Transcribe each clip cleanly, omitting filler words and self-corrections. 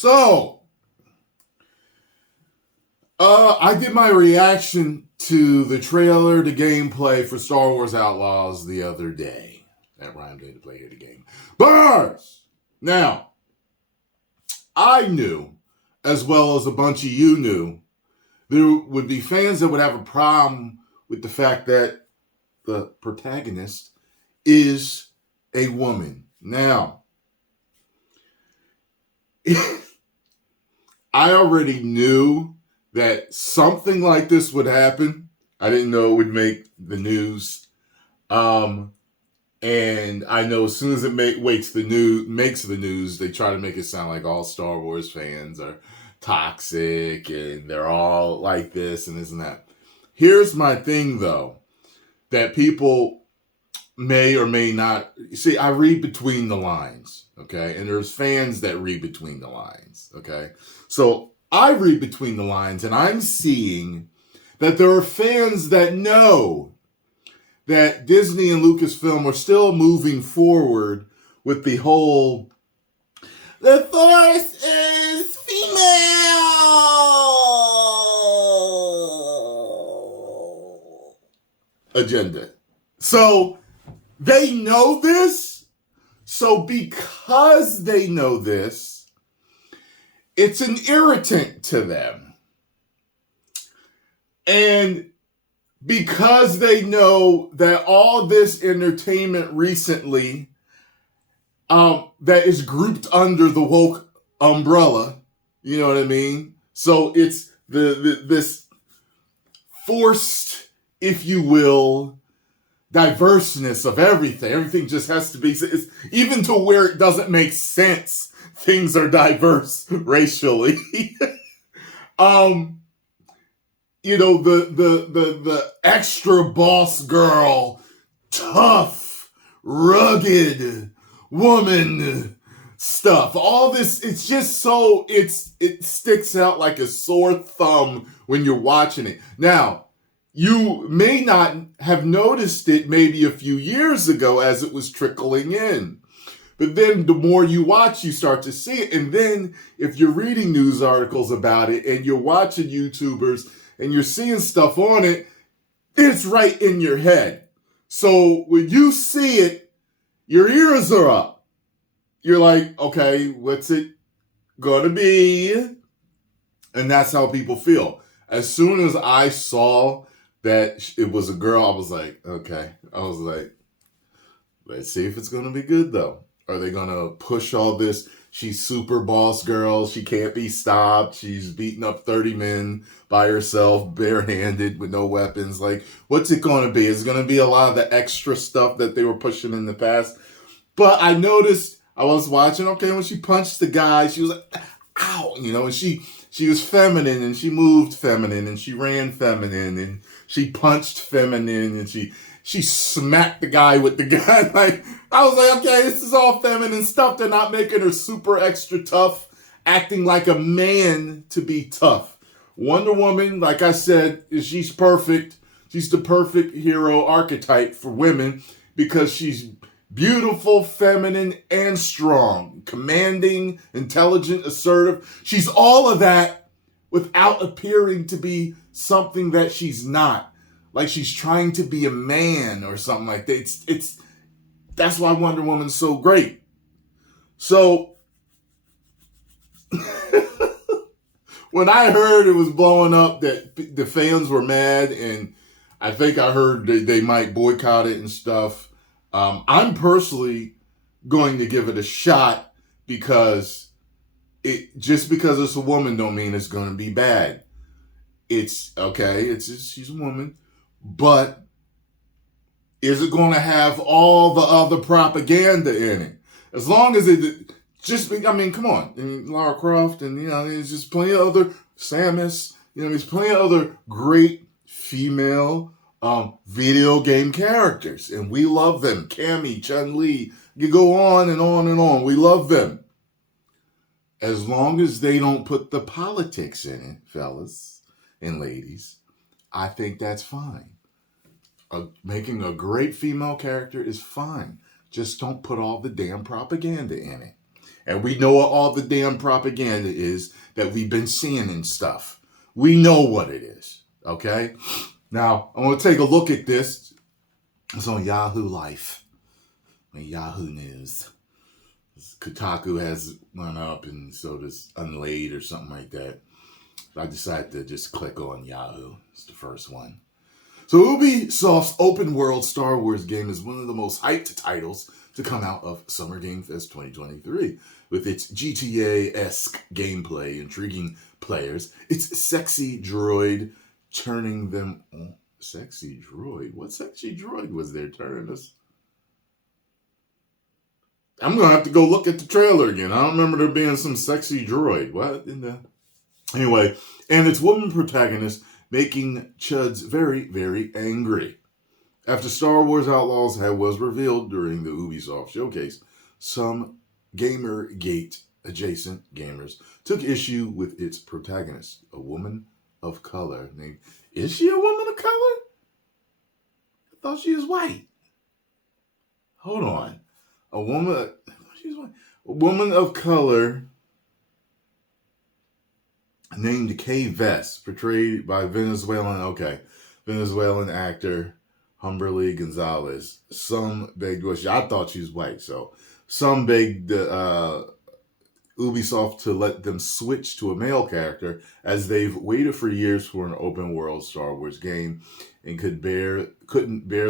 So, I did my reaction to the trailer, the gameplay for Star Wars Outlaws the other day. That rhymed to play the game. Bars! Now, I knew, as well as a bunch of you knew, there would be fans that would have a problem with the fact that the protagonist is a woman. Now, I already knew that something like this would happen. I didn't know it would make the news. And I know as soon as it makes the news, they try to make it sound like all Star Wars fans are toxic and they're all like this and this and that. Here's my thing, though, that people may or may not see. I read between the lines, okay? And there's fans that read between the lines, okay? So I read between the lines, and I'm seeing that there are fans that know that Disney and Lucasfilm are still moving forward with the whole, the Force is female agenda. So they know this. So because they know this, it's an irritant to them. And because they know that all this entertainment recently that is grouped under the woke umbrella, you know what I mean? So it's this forced, if you will, diverseness of everything. Everything just has to be, it's, even to where it doesn't make sense, things are diverse racially. You know, the extra boss girl, tough, rugged woman stuff. All this, it's just so, it sticks out like a sore thumb when you're watching it. Now, you may not have noticed it maybe a few years ago as it was trickling in. But then the more you watch, you start to see it. And then if you're reading news articles about it and you're watching YouTubers and you're seeing stuff on it, it's right in your head. So when you see it, your ears are up. You're like, okay, what's it gonna be? And that's how people feel. As soon as I saw that it was a girl, I was like, okay. I was like, let's see if it's gonna be good though. Are they gonna push all this? She's super boss girl. She can't be stopped. She's beating up 30 men by herself, barehanded with no weapons. Like, what's it going to be? It's going to be a lot of the extra stuff that they were pushing in the past. But I noticed, I was watching, okay, when she punched the guy, she was like, ow, you know, and she was feminine and she moved feminine and she ran feminine and she punched feminine and she smacked the guy with the gun. Like, I was like, okay, this is all feminine stuff. They're not making her super extra tough, acting like a man to be tough. Wonder Woman, like I said, she's perfect. She's the perfect hero archetype for women because she's beautiful, feminine, and strong. Commanding, intelligent, assertive. She's all of that without appearing to be something that she's not. Like she's trying to be a man or something like that. That's why Wonder Woman's so great. So when I heard it was blowing up, that the fans were mad, and I think I heard they might boycott it and stuff. I'm personally going to give it a shot because just because it's a woman don't mean it's going to be bad. It's okay. She's a woman. But is it going to have all the other propaganda in it? As long as it just, I mean, come on. And Lara Croft and, you know, there's just plenty of other, Samus, you know, there's plenty of other great female video game characters. And we love them. Cammy, Chun-Li, you go on and on and on. We love them. As long as they don't put the politics in it, fellas and ladies, I think that's fine. Making a great female character is fine. Just don't put all the damn propaganda in it. And we know what all the damn propaganda is that we've been seeing and stuff. We know what it is. Okay? Now, I want to take a look at this. It's on Yahoo Life. Yahoo News. Kotaku has one up, and so does Unlaid or something like that. I decided to just click on Yahoo. It's the first one. So Ubisoft's open world Star Wars game is one of the most hyped titles to come out of Summer Game Fest 2023. With its GTA-esque gameplay, intriguing players, its sexy droid turning them on. Sexy droid? What sexy droid was there turning us? I'm going to have to go look at the trailer again. I don't remember there being some sexy droid. What in the... Anyway, and its woman protagonist making Chuds very, very angry. After Star Wars Outlaws was revealed during the Ubisoft showcase, some Gamergate adjacent gamers took issue with its protagonist, a woman of color named... Is she a woman of color? I thought she was white. Hold on. A woman... She's white. A woman of color... named Kay Vest, portrayed by Venezuelan actor Humberly Gonzalez. Some begged, I thought she was white, so some begged Ubisoft to let them switch to a male character, as they've waited for years for an open world Star Wars game and couldn't bear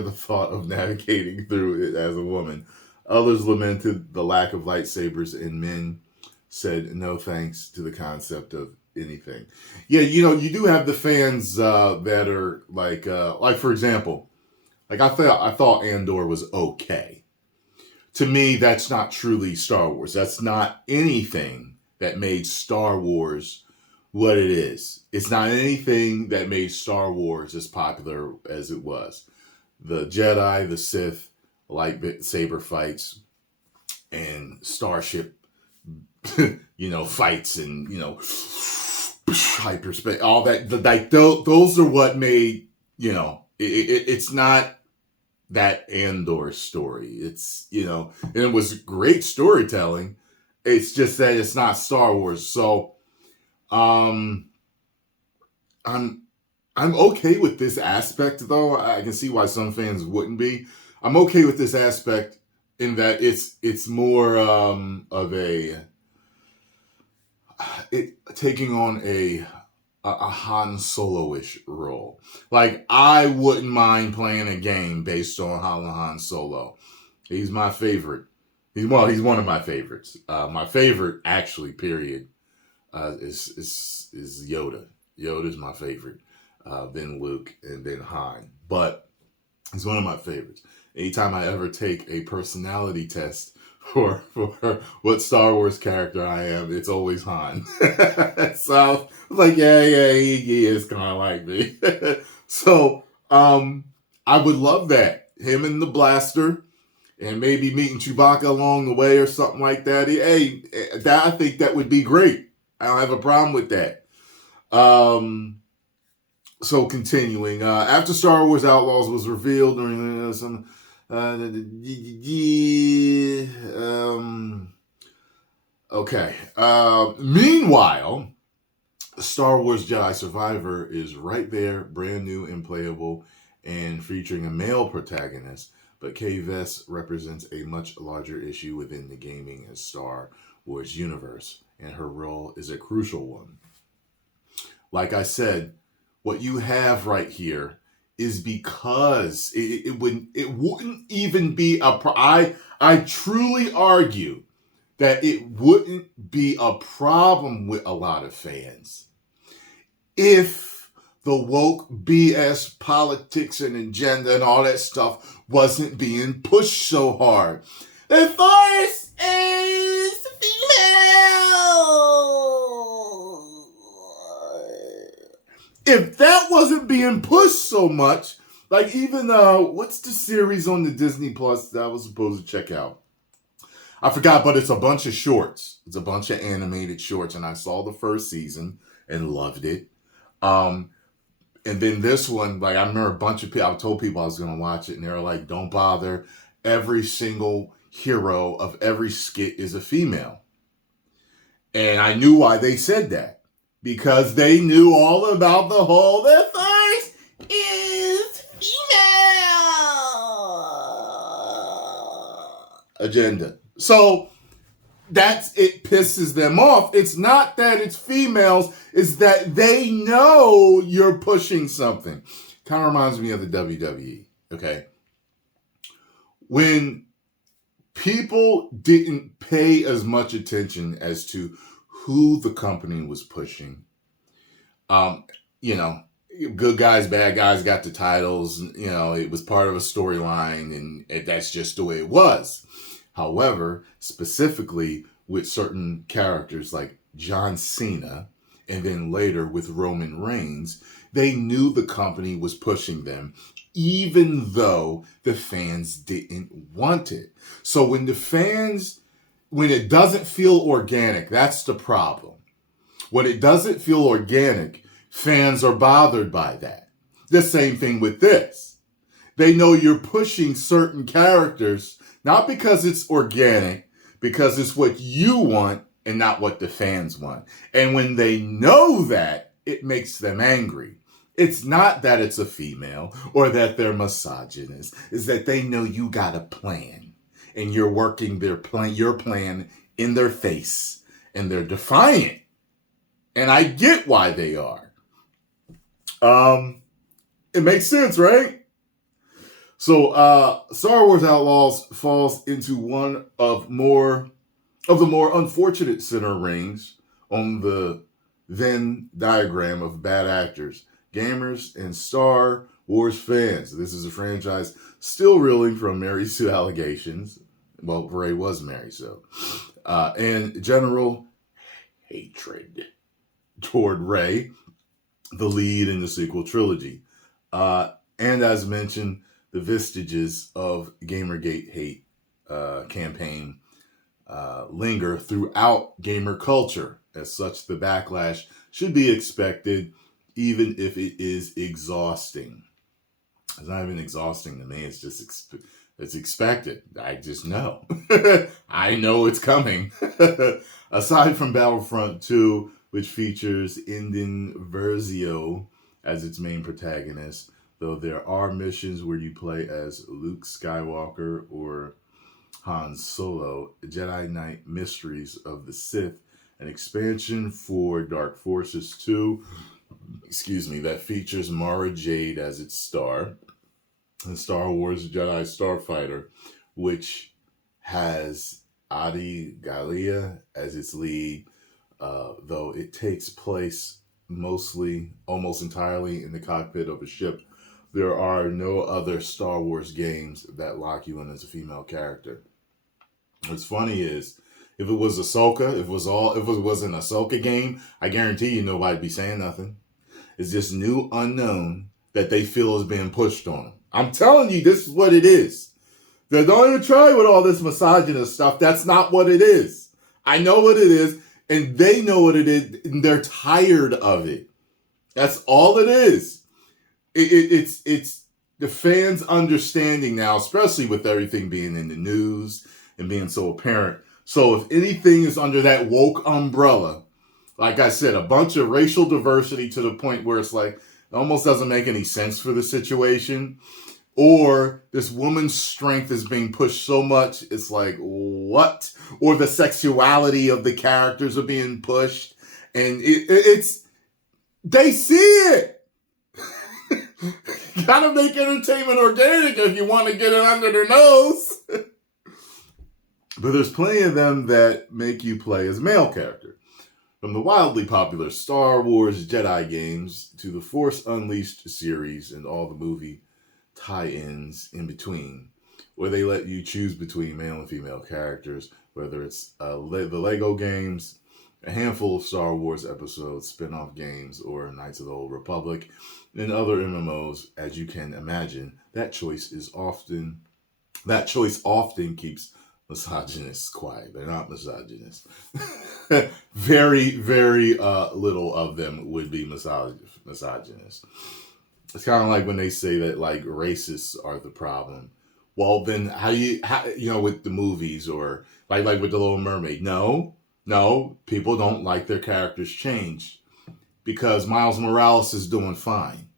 the thought of navigating through it as a woman. Others lamented the lack of lightsabers, and men said no thanks to the concept of anything. Yeah, you do have the fans that are like for example, like I thought Andor was okay. To me, that's not truly Star Wars. That's not anything that made Star Wars what it is. It's not anything that made Star Wars as popular as it was. The Jedi, the Sith, lightsaber fights, and starship, fights, and hyperspace, all that. Those are what made it's not that Andor story. It's and it was great storytelling. It's just that it's not Star Wars. So, I'm okay with this aspect, though. I can see why some fans wouldn't be. I'm okay with this aspect in that it's more of taking on a Han Solo-ish role. Like, I wouldn't mind playing a game based on Han Solo. He's my favorite. He's one of my favorites. My favorite, actually, period, is Yoda. Yoda's my favorite. Then Luke, and then Han. But he's one of my favorites. Anytime I ever take a personality test for what Star Wars character I am, it's always Han. So I was like, yeah, he is kind of like me. So I would love that. Him and the blaster, and maybe meeting Chewbacca along the way or something like that. Hey, I think that would be great. I don't have a problem with that. So continuing, after Star Wars Outlaws was revealed during some. Okay. Meanwhile, Star Wars Jedi Survivor is right there, brand new and playable, and featuring a male protagonist. But Kay Vest represents a much larger issue within the gaming and Star Wars universe, and her role is a crucial one. Like I said, what you have right here is because it wouldn't even be I truly argue that it wouldn't be a problem with a lot of fans if the woke BS politics and agenda and all that stuff wasn't being pushed so hard. The Force is female. If that wasn't being pushed so much, like even what's the series on the Disney Plus that I was supposed to check out? I forgot, but it's a bunch of shorts. It's a bunch of animated shorts, and I saw the first season and loved it. And then this one, like I remember a bunch of people, I told people I was going to watch it, and they were like, don't bother. Every single hero of every skit is a female. And I knew why they said that. Because they knew all about the whole, the first is female agenda. So it pisses them off. It's not that it's females, it's that they know you're pushing something. Kind of reminds me of the WWE, okay? When people didn't pay as much attention as to who the company was pushing, good guys, bad guys got the titles, it was part of a storyline, and that's just the way it was. However, specifically with certain characters like John Cena, and then later with Roman Reigns, they knew the company was pushing them, even though the fans didn't want it. So when it doesn't feel organic, that's the problem. When it doesn't feel organic, fans are bothered by that. The same thing with this. They know you're pushing certain characters, not because it's organic, because it's what you want and not what the fans want. And when they know that, it makes them angry. It's not that it's a female or that they're misogynist. It's that they know you got a plan and you're working your plan in their face, and they're defiant. And I get why they are. It makes sense, right? So Star Wars Outlaws falls into one of the more unfortunate center rings on the Venn diagram of bad actors, gamers, and Star Wars fans. This is a franchise still reeling from Mary Sue allegations. Well, Rey was Mary Sue. And general hatred toward Rey, the lead in the sequel trilogy. And as mentioned, the vestiges of Gamergate hate campaign linger throughout gamer culture. As such, the backlash should be expected, even if it is exhausting. It's not even exhausting to me. It's just it's expected. I just know. I know it's coming. Aside from Battlefront 2, which features Enden Versio as its main protagonist, though there are missions where you play as Luke Skywalker or Han Solo, Jedi Knight Mysteries of the Sith, an expansion for Dark Forces 2, that features Mara Jade as its star, and Star Wars Jedi Starfighter, which has Adi Gallia as its lead, though it takes place almost entirely in the cockpit of a ship. There are no other Star Wars games that lock you in as a female character. What's funny is, if it was Ahsoka, if it was an Ahsoka game, I guarantee you nobody'd be saying nothing. It's just new unknown that they feel is being pushed on them. I'm telling you, this is what it is. They don't even try with all this misogynist stuff. That's not what it is. I know what it is, and they know what it is, and they're tired of it. That's all it is. It's the fans' understanding now, especially with everything being in the news and being so apparent. So if anything is under that woke umbrella, like I said, a bunch of racial diversity to the point where it's like, it almost doesn't make any sense for the situation. Or this woman's strength is being pushed so much, it's like, what? Or the sexuality of the characters are being pushed. And they see it. Gotta make entertainment organic if you want to get it under their nose. But there's plenty of them that make you play as a male character. From the wildly popular Star Wars Jedi games to the Force Unleashed series and all the movie tie-ins in between, where they let you choose between male and female characters, whether it's the Lego games, a handful of Star Wars episodes, spin-off games, or Knights of the Old Republic, and other MMOs, as you can imagine. That choice often keeps misogynists quiet. They're not misogynists. Very, very little of them would be misogynists. It's kind of like when they say that like racists are the problem. Well, then how with the movies or like with The Little Mermaid? No, No, people don't like their characters changed because Miles Morales is doing fine.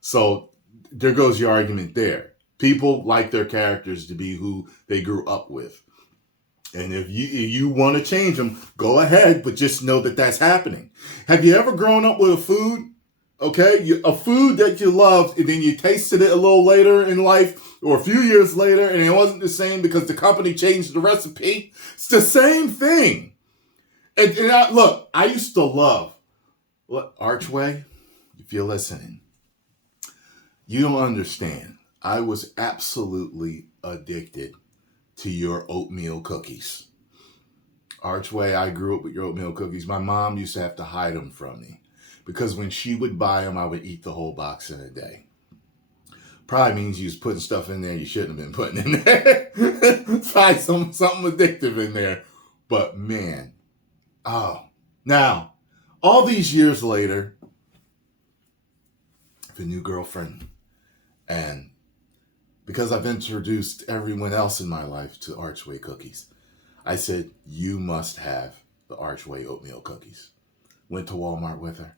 So there goes your argument there. People like their characters to be who they grew up with. And if you want to change them, go ahead, but just know that that's happening. Have you ever grown up with a food? Okay, a food that you loved, and then you tasted it a little later in life or a few years later, and it wasn't the same because the company changed the recipe. It's the same thing. Look, I used to love Archway. If you're listening, you don't understand. I was absolutely addicted to your oatmeal cookies. Archway, I grew up with your oatmeal cookies. My mom used to have to hide them from me because when she would buy them, I would eat the whole box in a day. Probably means you was putting stuff in there you shouldn't have been putting in there. Try something addictive in there. But man, now, all these years later, I have a new girlfriend. And because I've introduced everyone else in my life to Archway cookies, I said, you must have the Archway oatmeal cookies. Went to Walmart with her,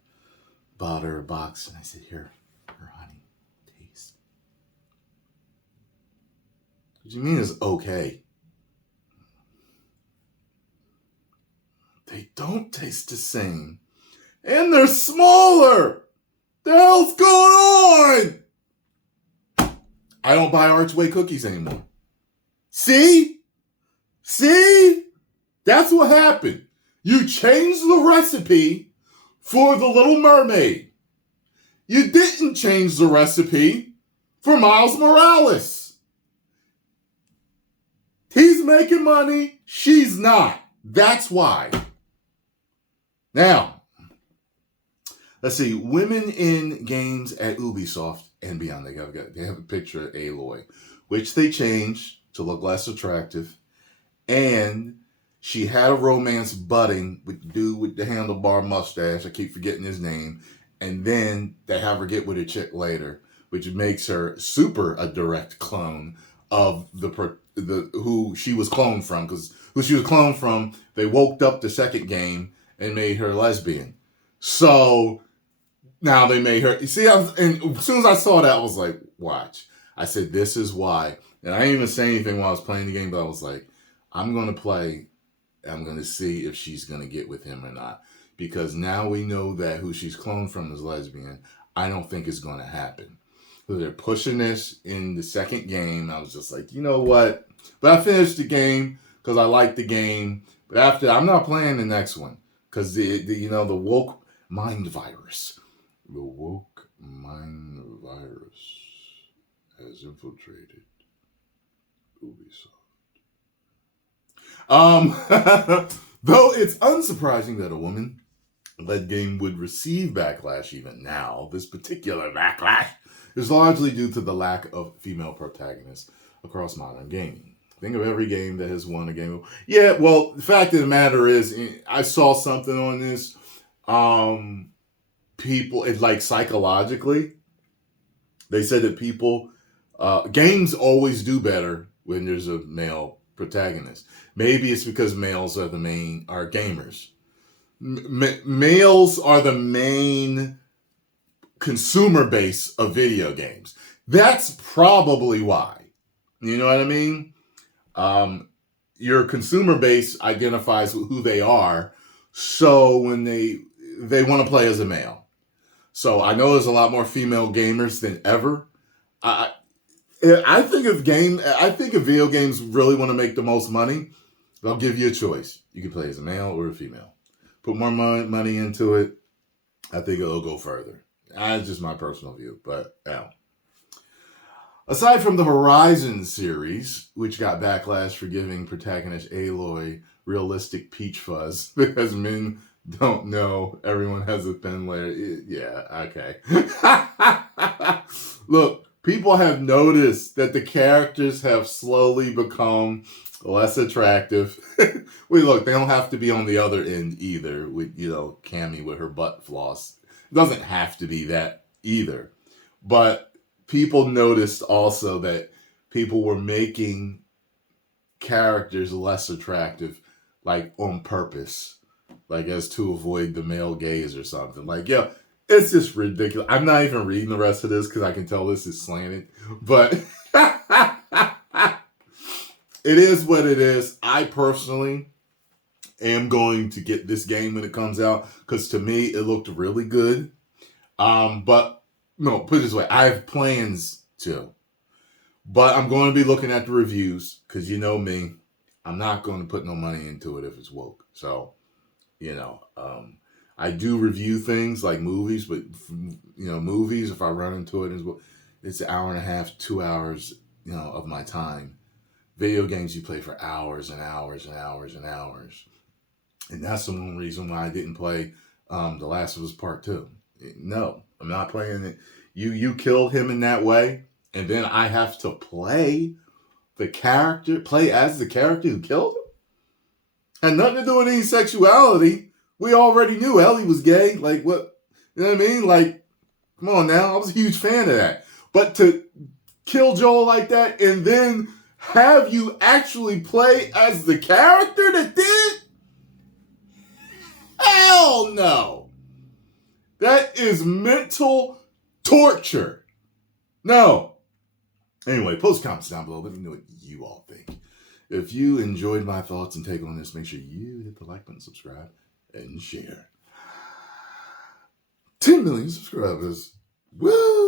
bought her a box, and I said, here, honey, taste. What you mean is okay? They don't taste the same. And they're smaller. The hell's going on? I don't buy Archway cookies anymore. See? That's what happened. You changed the recipe for the Little Mermaid. You didn't change the recipe for Miles Morales. He's making money. She's not. That's why. Now, let's see. Women in games at Ubisoft and beyond. They have a picture of Aloy, which they changed to look less attractive. And she had a romance budding with the dude with the handlebar mustache. I keep forgetting his name. And then they have her get with a chick later, which makes her super a direct clone of the who she was cloned from. Because who she was cloned from, they woke up the second game and made her lesbian. So now they made her. You see, and as soon as I saw that, I was like, watch. I said, this is why. And I didn't even say anything while I was playing the game, but I was like, I'm going to play. I'm going to see if she's going to get with him or not. Because now we know that who she's cloned from is lesbian. I don't think it's going to happen. So they're pushing this in the second game. I was just like, you know what? But I finished the game because I liked the game. But after, I'm not playing the next one. Because the woke mind virus. The woke mind virus has infiltrated Ubisoft. Though it's unsurprising that a woman-led game would receive backlash even now, this particular backlash is largely due to the lack of female protagonists across modern gaming. Think of every game that has won a game. Yeah, well, the fact of the matter is, I saw something on this. People, it's like psychologically, they said that people, games always do better when there's a male protagonist. Maybe it's because males are gamers. Males are the main consumer base of video games. That's probably why. You know what I mean? Your consumer base identifies with who they are. So when they want to play as a male. So I know there's a lot more female gamers than ever. I think if video games really want to make the most money, they'll give you a choice. You can play as a male or a female. Put more money into it. I think it'll go further. That's just my personal view. But aside from the Horizon series, which got backlash for giving protagonist Aloy realistic peach fuzz because men don't know everyone has a thin layer. Yeah, okay. Look, people have noticed that the characters have slowly become less attractive. Look, they don't have to be on the other end either with, Cammy with her butt floss. It doesn't have to be that either. But people noticed also that people were making characters less attractive like on purpose, like as to avoid the male gaze or something. Like, yeah, it's just ridiculous. I'm not even reading the rest of this because I can tell this is slanted, but it is what it is. I personally am going to get this game when it comes out because to me it looked really good. But no, put it this way, I have plans to. But I'm going to be looking at the reviews because you know me, I'm not going to put no money into it if it's woke. So, I do review things like movies, but movies, if I run into it, it's an hour and a half, 2 hours, of my time. Video games you play for hours and hours and hours and hours. And that's the one reason why I didn't play The Last of Us Part 2. No, I'm not playing it. You killed him in that way, and then I have to play as the character who killed him? Had nothing to do with any sexuality. We already knew Ellie was gay. Like, what? You know what I mean? Like, come on now. I was a huge fan of that. But to kill Joel like that and then have you actually play as the character that did? Hell no. That is mental torture. No. Anyway, post comments down below. Let me know what you all think. If you enjoyed my thoughts and take on this, make sure you hit the like button, subscribe, and share. 10 million subscribers. Woo!